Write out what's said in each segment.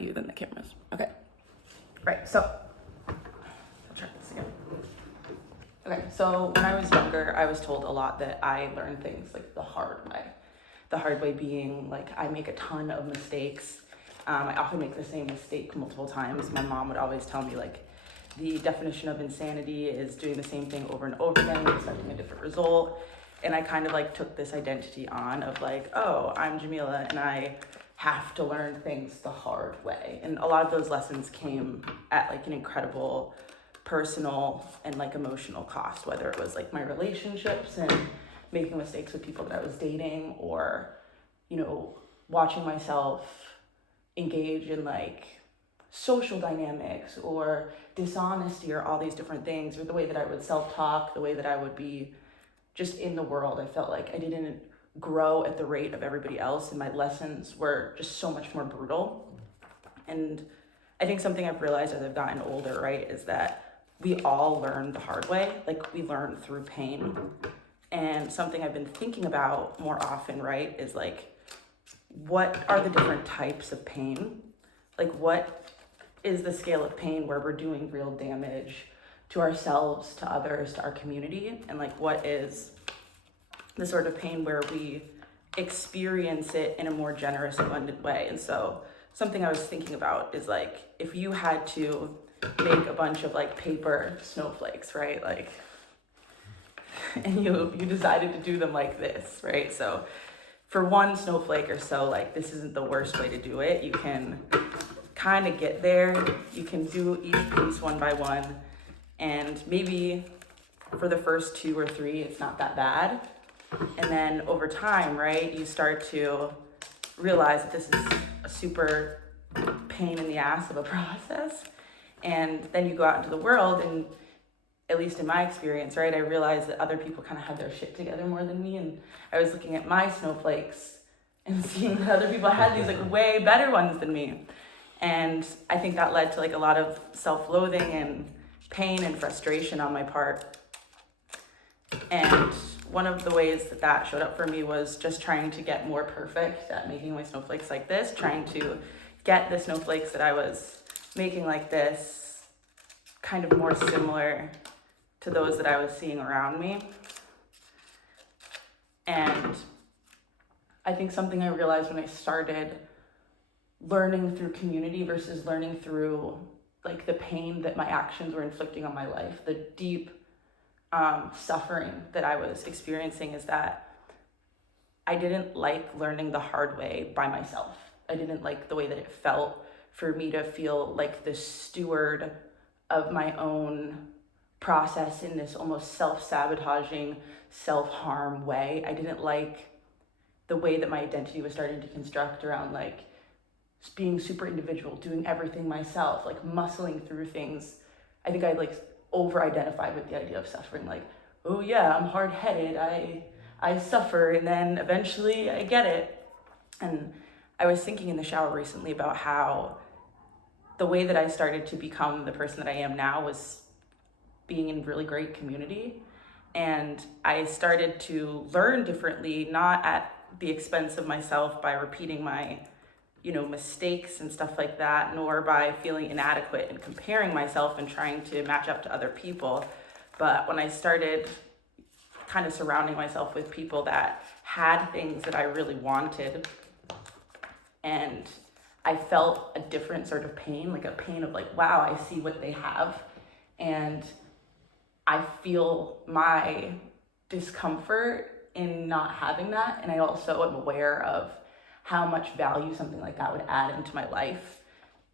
at you than the cameras. Okay. Right, so, I'll try this again. Okay, so when I was younger, I was told a lot that I learned things like the hard way. The hard way being like I make a ton of mistakes. I often make the same mistake multiple times. My mom would always tell me like the definition of insanity is doing the same thing over and over again, expecting a different result. And I kind of like took this identity on of like, oh, I'm Jamila and I have to learn things the hard way. And a lot of those lessons came at like an incredible personal and like emotional cost, whether it was like my relationships and making mistakes with people that I was dating, or, you know, watching myself engage in like social dynamics or dishonesty or all these different things, or the way that I would self-talk, the way that I would be just in the world. I felt like I didn't grow at the rate of everybody else, and my lessons were just so much more brutal. And I think something I've realized as I've gotten older, right, is that we all learn the hard way. Like we learn through pain. And something I've been thinking about more often, right, is like, what are the different types of pain? Like what is the scale of pain where we're doing real damage to ourselves, to others, to our community? And like, what is the sort of pain where we experience it in a more generous, abundant way? And so something I was thinking about is like, if you had to make a bunch of like paper snowflakes, right? Like, and you decided to do them like this, right? So for one snowflake or so, like this isn't the worst way to do it. You can kind of get there. You can do each piece one by one. And maybe for the first 2 or 3, it's not that bad. And then over time, right, you start to realize that this is a super pain in the ass of a process. And then you go out into the world, and at least in my experience, right, I realized that other people kind of had their shit together more than me. And I was looking at my snowflakes and seeing that other people had these like way better ones than me. And I think that led to like a lot of self-loathing and pain and frustration on my part. And one of the ways that that showed up for me was just trying to get more perfect at making my snowflakes like this, trying to get the snowflakes that I was making like this kind of more similar to those that I was seeing around me. And I think something I realized when I started learning through community versus learning through like the pain that my actions were inflicting on my life, the deep suffering that I was experiencing, is that I didn't like learning the hard way by myself. I didn't like the way that it felt for me to feel like the steward of my own process in this almost self-sabotaging, self-harm way. I didn't like the way that my identity was starting to construct around like being super individual, doing everything myself, like muscling through things. I think I like over-identified with the idea of suffering, like, oh yeah, I'm hard-headed, I suffer, and then eventually I get it. And I was thinking in the shower recently about how the way that I started to become the person that I am now was being in really great community. And I started to learn differently, not at the expense of myself by repeating my, you know, mistakes and stuff like that, nor by feeling inadequate and comparing myself and trying to match up to other people. But when I started kind of surrounding myself with people that had things that I really wanted, and I felt a different sort of pain, like a pain of like, wow, I see what they have. And I feel my discomfort in not having that. And I also am aware of how much value something like that would add into my life.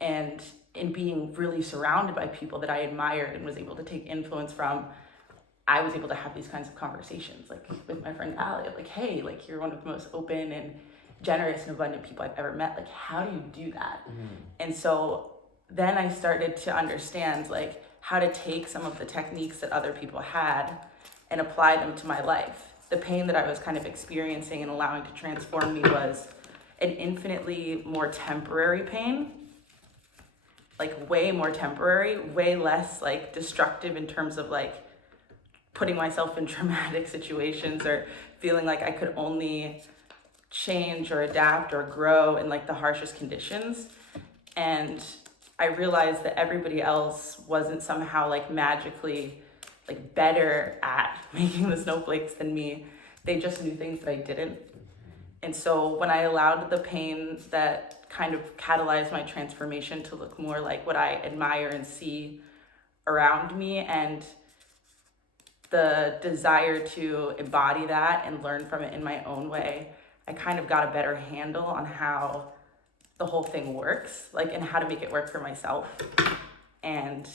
And in being really surrounded by people that I admired and was able to take influence from, I was able to have these kinds of conversations, like with my friend Allie, of like, hey, like you're one of the most open and generous and abundant people I've ever met. Like, how do you do that? And so then I started to understand like how to take some of the techniques that other people had and apply them to my life. The pain that I was kind of experiencing and allowing to transform me was an infinitely more temporary pain, like way more temporary, way less like destructive in terms of like putting myself in traumatic situations or feeling like I could only change or adapt or grow in like the harshest conditions. And I realized that everybody else wasn't somehow like magically like better at making the snowflakes than me. They just knew things that I didn't. And so when I allowed the pain that kind of catalyzed my transformation to look more like what I admire and see around me, and the desire to embody that and learn from it in my own way, I kind of got a better handle on how the whole thing works, like, and how to make it work for myself. And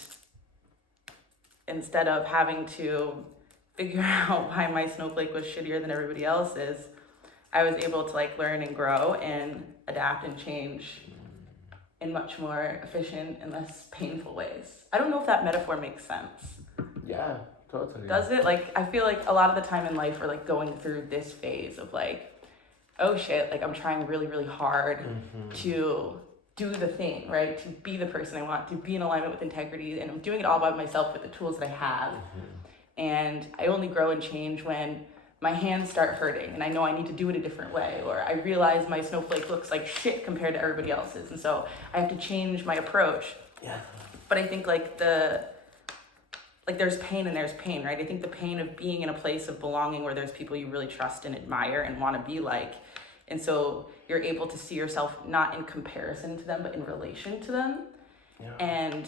instead of having to figure out why my snowflake was shittier than everybody else's, I was able to like learn and grow and adapt and change in much more efficient and less painful ways. I don't know if that metaphor makes sense. Yeah, totally. Does it? Like, I feel like a lot of the time in life we're like going through this phase of like, oh shit, like I'm trying really, really hard to do the thing, right? To be the person I want, to be in alignment with integrity, and I'm doing it all by myself with the tools that I have. And I only grow and change when my hands start hurting and I know I need to do it a different way, or I realize my snowflake looks like shit compared to everybody else's, and so I have to change my approach. Yeah. But I think like there's pain and there's pain, right? I think the pain of being in a place of belonging where there's people you really trust and admire and want to be like, and so you're able to see yourself not in comparison to them but in relation to them. And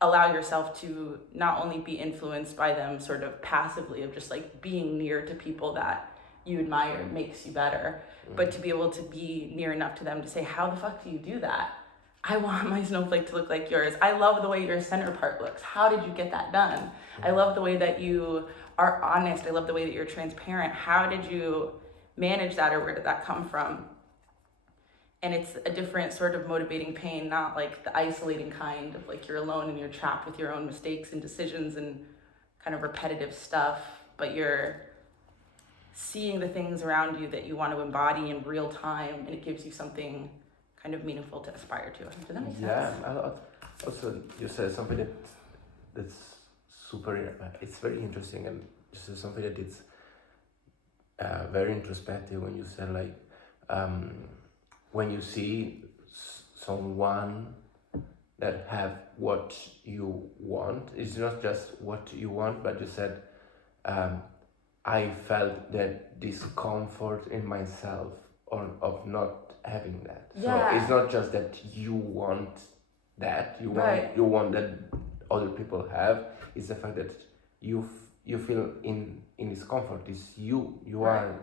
allow yourself to not only be influenced by them sort of passively of just like being near to people that you admire makes you better, but to be able to be near enough to them to say, how the fuck do you do that? I want my snowflake to look like yours. I love the way your center part looks. How did you get that done? I love the way that you are honest. I love the way that you're transparent. How did you manage that, or where did that come from? And it's a different sort of motivating pain, not like the isolating kind of like you're alone and you're trapped with your own mistakes and decisions and kind of repetitive stuff, but you're seeing the things around you that you want to embody in real time, and it gives you something kind of meaningful to aspire to. Does that make sense? Yeah, also you said something that's super, it's very interesting, and this is something that is very introspective when you said like, when you see someone that have what you want, it's not just what you want, but you said, I felt that discomfort in myself of not having that. Yeah. So it's not just that you want that, you want that other people have. It's the fact that you feel in discomfort. It's you are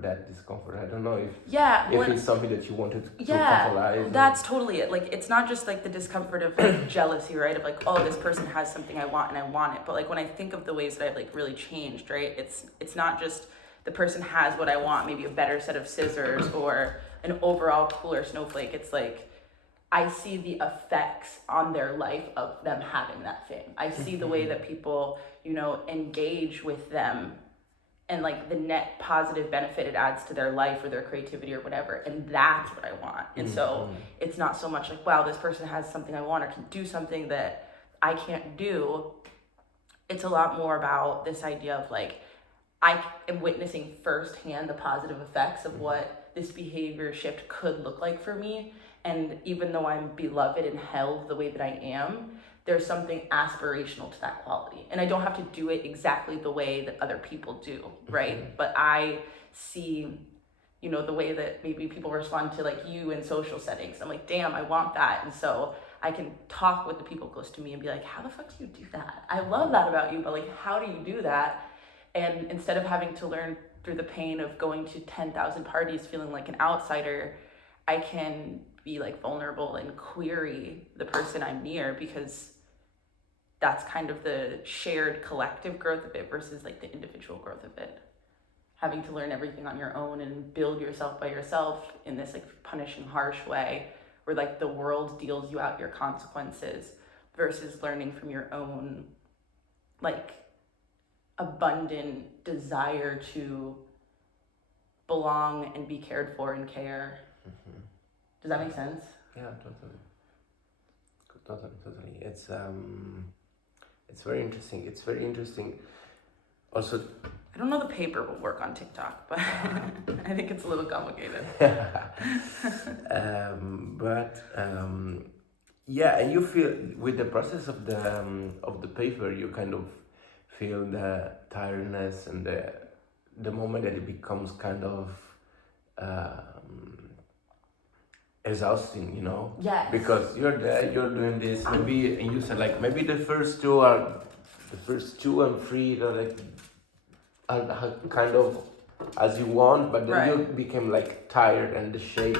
that discomfort. I don't know if it's something that you wanted to catalyze. That's totally it. Like, it's not just like the discomfort of like jealousy, right? Of like, oh, this person has something I want and I want it. But like when I think of the ways that I've like really changed, right? It's not just the person has what I want, maybe a better set of scissors or an overall cooler snowflake. It's like I see the effects on their life of them having that thing. I see the way that people, engage with them, and like the net positive benefit it adds to their life or their creativity or whatever. And that's what I want. And so it's not so much like, wow, this person has something I want or can do something that I can't do. It's a lot more about this idea of like, I am witnessing firsthand the positive effects of what this behavior shift could look like for me. And even though I'm beloved and held the way that I am, there's something aspirational to that quality. And I don't have to do it exactly the way that other people do, right? But I see, the way that maybe people respond to like you in social settings. I'm like, damn, I want that. And so I can talk with the people close to me and be like, how the fuck do you do that? I love that about you, but like, how do you do that? And instead of having to learn through the pain of going to 10,000 parties feeling like an outsider, I can be like vulnerable and query the person I'm near, because that's kind of the shared collective growth of it versus like the individual growth of it. Having to learn everything on your own and build yourself by yourself in this like punishing, harsh way where like the world deals you out your consequences, versus learning from your own like abundant desire to belong and be cared for and care. Does that make sense? Yeah, totally. It's very interesting. Also, I don't know the paper will work on TikTok, but I think it's a little complicated. Yeah, and you feel with the process of the paper, you kind of feel the tiredness and the moment that it becomes kind of exhausting, you know? Yes. Because you're there, you're doing this, maybe, and you said like maybe the first two and three, they're like are kind of as you want, but then Right. you became like tired and the shape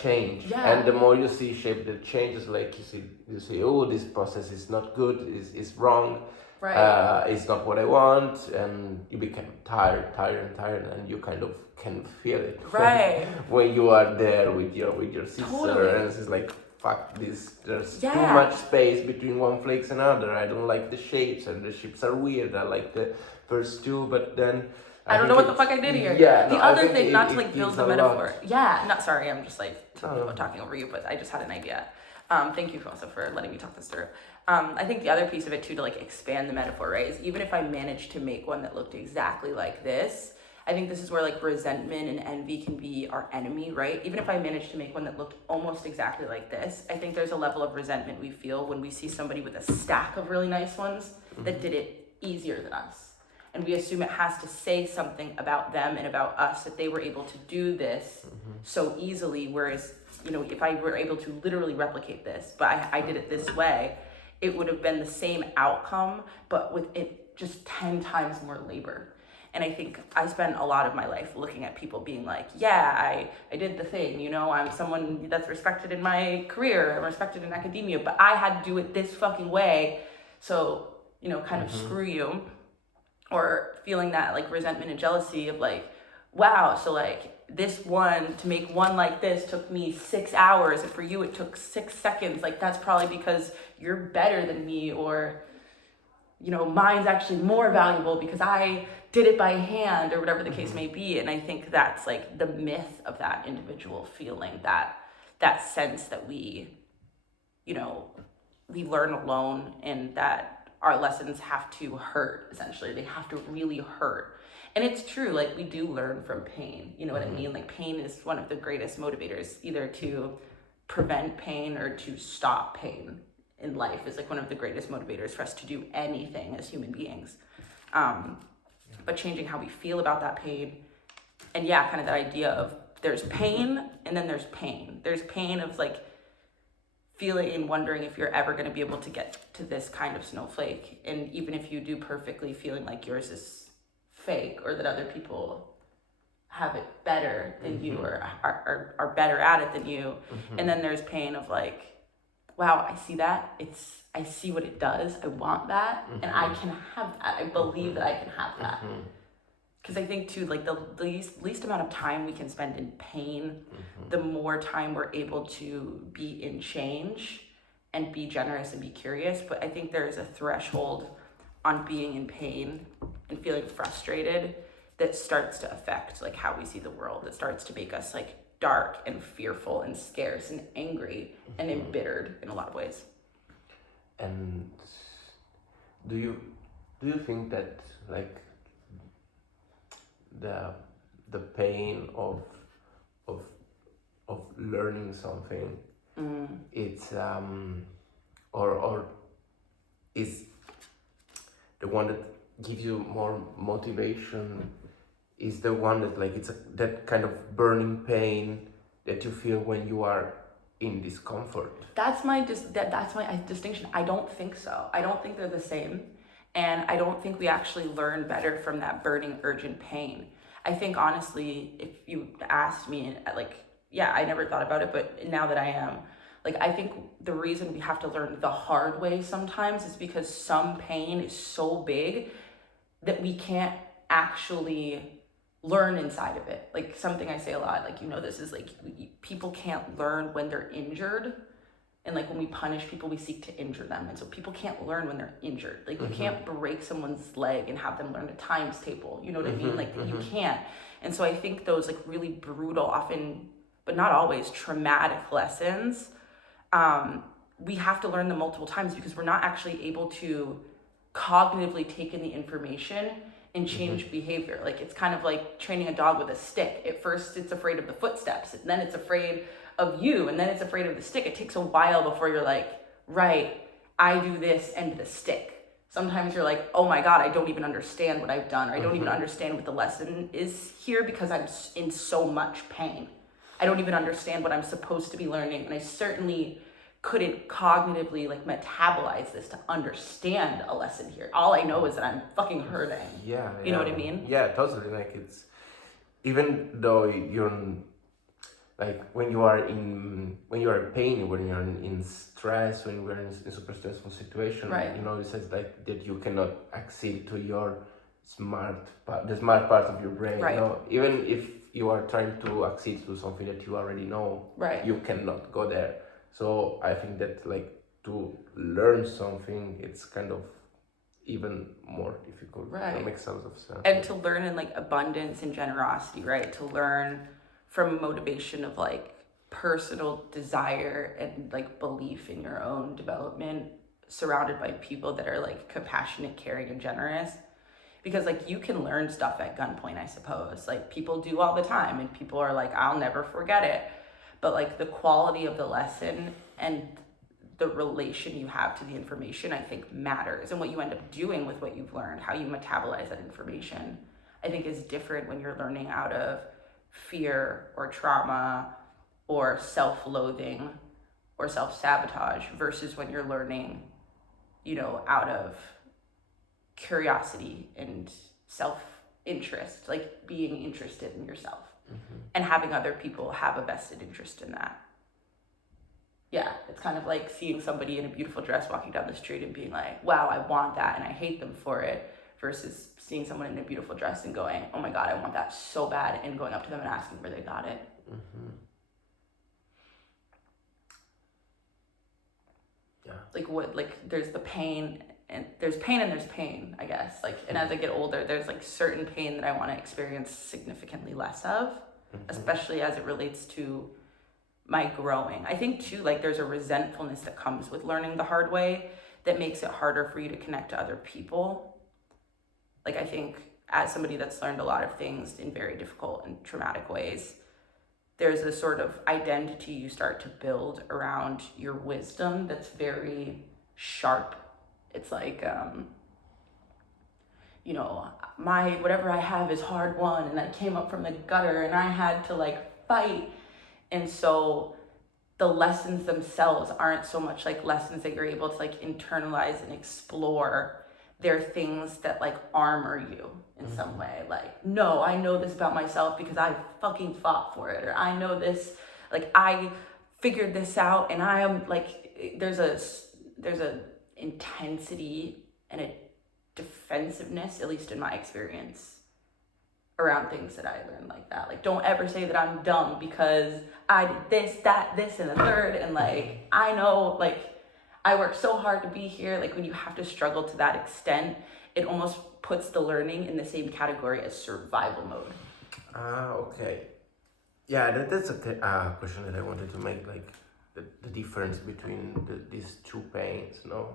change. Yeah. And the more you see shape that changes, like you see, oh, this process is not good, is wrong. Right. It's not what I want, and you become tired, and you kind of can feel it. Right. When you are there with your sister, Totally. and it's like, fuck this. There's too Yeah. much space between one flakes and another. I don't like the shapes, and the shapes are weird. I like the first two, but then I don't know what the fuck I did here. Yeah. The no, I other think thing, it- not to it like build gives the a metaphor. lot. Yeah, not sorry, I'm just like No. talking over you, but I just had an idea. Thank you also for letting me talk this through. I think the other piece of it too, to like expand the metaphor, right, is even if I managed to make one that looked exactly like this, I think this is where like resentment and envy can be our enemy, right? Even if I managed to make one that looked almost exactly like this, I think there's a level of resentment we feel when we see somebody with a stack of really nice ones that did it easier than us. And we assume it has to say something about them and about us that they were able to do this so easily, whereas, you know, if I were able to literally replicate this, but I did it this way, it would have been the same outcome, but with it just 10 times more labor. And I think I spent a lot of my life looking at people being like, yeah, I did the thing, you know, I'm someone that's respected in my career, I'm respected in academia, but I had to do it this fucking way. So, you know, kind of screw you. Or feeling that like resentment and jealousy of like, wow, so like this one, to make one like this took me 6 hours, and for you it took 6 seconds. Like that's probably because you're better than me, or, you know, mine's actually more valuable because I did it by hand, or whatever the case may be. And I think that's like the myth of that individual feeling, that sense that we, you know, we learn alone, and that our lessons have to hurt, essentially. They have to really hurt. And it's true, like we do learn from pain. You know what I mean? Like pain is one of the greatest motivators, either to prevent pain or to stop pain in life is like one of the greatest motivators for us to do anything as human beings. But changing how we feel about that pain, and yeah, kind of that idea of there's pain and then there's pain. There's pain of like feeling and wondering if you're ever going to be able to get to this kind of snowflake. And even if you do perfectly, feeling like yours is fake, or that other people have it better than you, or are better at it than you. And then there's pain of like, wow, I see that. I see what it does. I want that. And I can have that. I believe that I can have that. Because I think too, like the least amount of time we can spend in pain, the more time we're able to be in change and be generous and be curious. But I think there is a threshold on being in pain and feeling frustrated that starts to affect like how we see the world. That starts to make us like dark and fearful and scarce and angry and embittered in a lot of ways. And do you think that like the pain of learning something, it's or is the one that gives you more motivation, is the one that like that kind of burning pain that you feel when you are in discomfort? That's my distinction. I don't think so. I don't think they're the same. And I don't think we actually learn better from that burning, urgent pain. I think honestly, if you asked me, like, yeah, I never thought about it, but now that I am, like, I think the reason we have to learn the hard way sometimes is because some pain is so big that we can't actually learn inside of it. Like something I say a lot, like, you know, this is like, people can't learn when they're injured. And like when we punish people, we seek to injure them. And so people can't learn when they're injured. Like you can't break someone's leg and have them learn a times table. You know what I mean? Like you can't. And so I think those like really brutal, often, but not always, traumatic lessons, we have to learn them multiple times because we're not actually able to cognitively take in the information and change behavior. Like it's kind of like training a dog with a stick. At first it's afraid of the footsteps, and then it's afraid of you, and then it's afraid of the stick. It takes a while before you're like, right, I do this and the stick. Sometimes you're like, oh my God, I don't even understand what I've done, or I don't even understand what the lesson is here because I'm in so much pain. I don't even understand what I'm supposed to be learning. And I certainly couldn't cognitively like metabolize this to understand a lesson here. All I know is that I'm fucking hurting. Yeah. You know what I mean? Yeah, totally. Like it's, even though you're like when you are in pain, when you're in stress, when you're in a super stressful situation, Right. you know, it says like that you cannot accede to your the smart part of your brain. Right. You know, even if you are trying to accede to something that you already know, Right. you cannot go there. So I think that like to learn something, it's kind of even more difficult. Right. That makes sense of sense. And to learn in like abundance and generosity, right? To learn from motivation of like personal desire and like belief in your own development, surrounded by people that are like compassionate, caring, and generous. Because like you can learn stuff at gunpoint, I suppose. Like people do all the time, and people are like, I'll never forget it. But like the quality of the lesson and the relation you have to the information, I think matters. And what you end up doing with what you've learned, how you metabolize that information, I think is different when you're learning out of fear or trauma or self-loathing or self-sabotage versus when you're learning, you know, out of curiosity and self-interest, like being interested in yourself and having other people have a vested interest in that. Yeah, it's kind of like seeing somebody in a beautiful dress walking down the street and being like, wow, I want that and I hate them for it, versus seeing someone in a beautiful dress and going, oh my God, I want that so bad, and going up to them and asking where they got it. Yeah. Like what, like there's the pain, and there's pain, I guess. Like, and as I get older, there's like certain pain that I want to experience significantly less of, especially as it relates to my growing. I think too, like there's a resentfulness that comes with learning the hard way that makes it harder for you to connect to other people. Like I think as somebody that's learned a lot of things in very difficult and traumatic ways, there's a sort of identity you start to build around your wisdom that's very sharp. It's like, you know, my whatever I have is hard won, and I came up from the gutter and I had to like fight. And so the lessons themselves aren't so much like lessons that you're able to like internalize and explore. They're things that like armor you in some way. Like, no, I know this about myself because I fucking fought for it. Or I know this, like I figured this out, and I am like, there's a intensity and a defensiveness, at least in my experience, around things that I learned like that. Like, don't ever say that I'm dumb because I did this, that, this, and the third. And like, I know, like, I worked so hard to be here. Like, when you have to struggle to that extent, it almost puts the learning in the same category as survival mode. Okay. Yeah, that's a question that I wanted to make, like the difference between these two pains, no?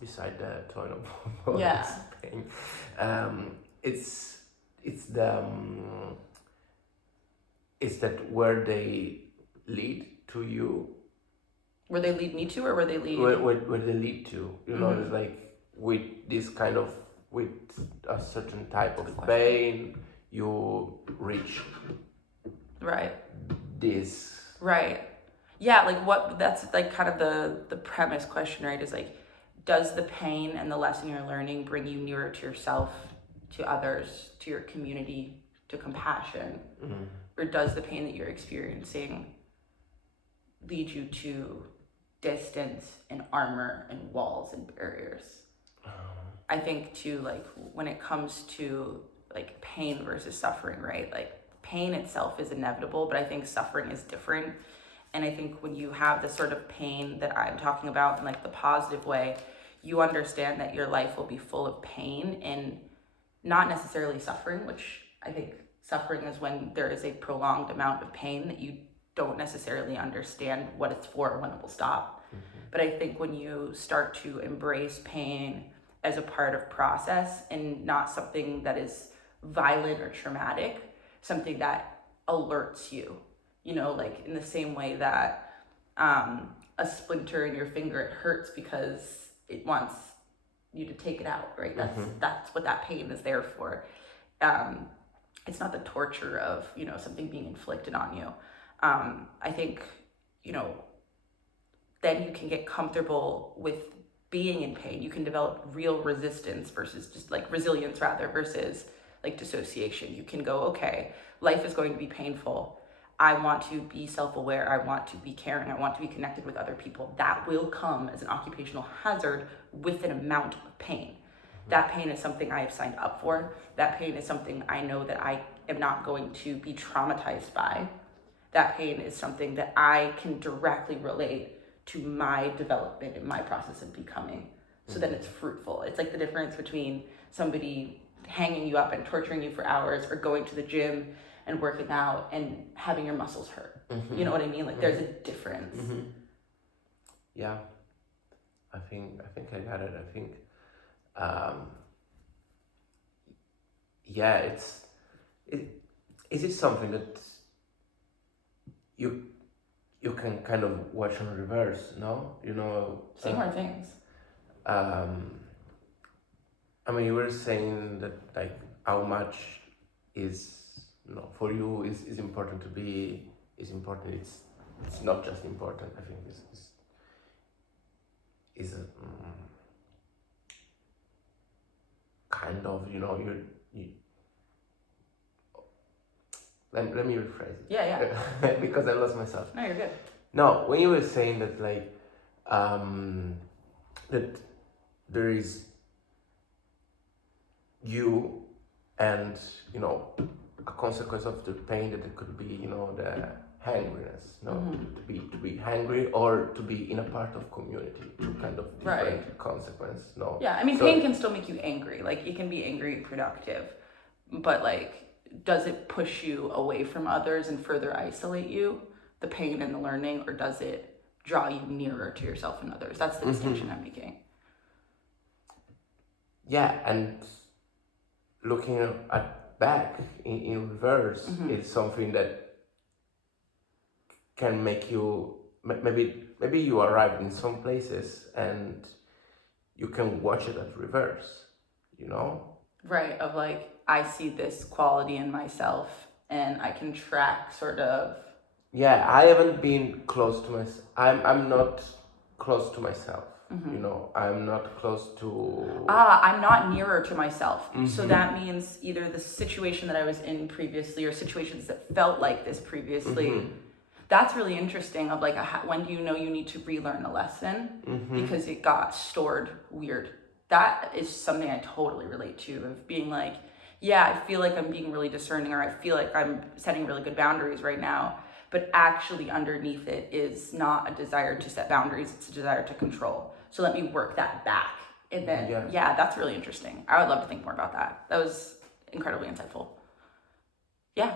Beside the toilet bowl pain. It's that where they lead to you. Where they lead me to, or where they lead? Where they lead to, you know, it's like with this kind of, with a certain type of pain, you reach this. Right. Yeah, like what, that's like kind of the premise question, right? Is like, does the pain and the lesson you're learning bring you nearer to yourself, to others, to your community, to compassion? Or does the pain that you're experiencing lead you to distance and armor and walls and barriers? I think too, like when it comes to like pain versus suffering, right? Like pain itself is inevitable, but I think suffering is different. And I think when you have the sort of pain that I'm talking about in like the positive way, you understand that your life will be full of pain and not necessarily suffering, which I think suffering is when there is a prolonged amount of pain that you don't necessarily understand what it's for or when it will stop. But I think when you start to embrace pain as a part of process and not something that is violent or traumatic, something that alerts you, you know, like in the same way that a splinter in your finger, it hurts because it wants you to take it out, right? That's what that pain is there for. It's not the torture of, you know, something being inflicted on you. I think, you know, then you can get comfortable with being in pain. You can develop real resistance versus just like resilience rather versus like dissociation. You can go, okay, life is going to be painful. I want to be self-aware. I want to be caring. I want to be connected with other people. That will come as an occupational hazard with an amount of pain. That pain is something I have signed up for. That pain is something I know that I am not going to be traumatized by. That pain is something that I can directly relate to my development and my process of becoming, so that it's fruitful. It's like the difference between somebody hanging you up and torturing you for hours or going to the gym and working out and having your muscles hurt. You know what I mean? Like there's a difference. Yeah, I think I got it. I think yeah, is it something that you can kind of watch in reverse, no? You know, Similar things. I mean, you were saying that like how much is, you know, for you is important to be, is important. It's not just important. I think is a kind of, you know, you let me rephrase it. Yeah. Because I lost myself. No, you're good. No, when you were saying that like that there is you and, you know, a consequence of the pain, that it could be, you know, the hangriness, no? To be hangry or to be in a part of community, two kind of different consequence, no? Yeah, I mean, pain can still make you angry. Like, it can be angry and productive, but like, does it push you away from others and further isolate you, the pain and the learning, or does it draw you nearer to yourself and others? That's the distinction I'm making. Yeah, and looking at back in reverse is something that can make you, maybe you arrive in some places and you can watch it at reverse, you know? Right, of like, I see this quality in myself and I can track sort of. Yeah, I haven't been close to myself. I'm not close to myself. You know, I'm not close to. I'm not nearer to myself. So that means either the situation that I was in previously or situations that felt like this previously. That's really interesting. Of like, when do you know you need to relearn a lesson because it got stored weird? That is something I totally relate to, of being like, yeah, I feel like I'm being really discerning, or I feel like I'm setting really good boundaries right now, but actually underneath it is not a desire to set boundaries, it's a desire to control. So let me work that back. And then, yeah, that's really interesting. I would love to think more about that. That was incredibly insightful. Yeah.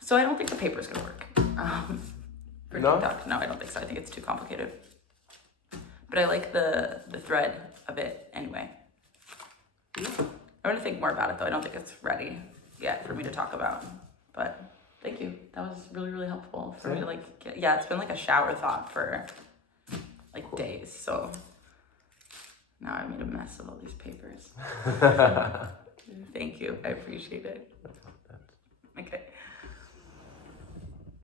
So I don't think the paper's gonna work. For No? TikTok. No, I don't think so. I think it's too complicated. But I like the thread of it anyway. I'm gonna think more about it though. I don't think it's ready yet for me to talk about. But thank you. That was really, really helpful for me to like get, it's been like a shower thought for like days. So now I made a mess of all these papers. Thank you. I appreciate it. Okay.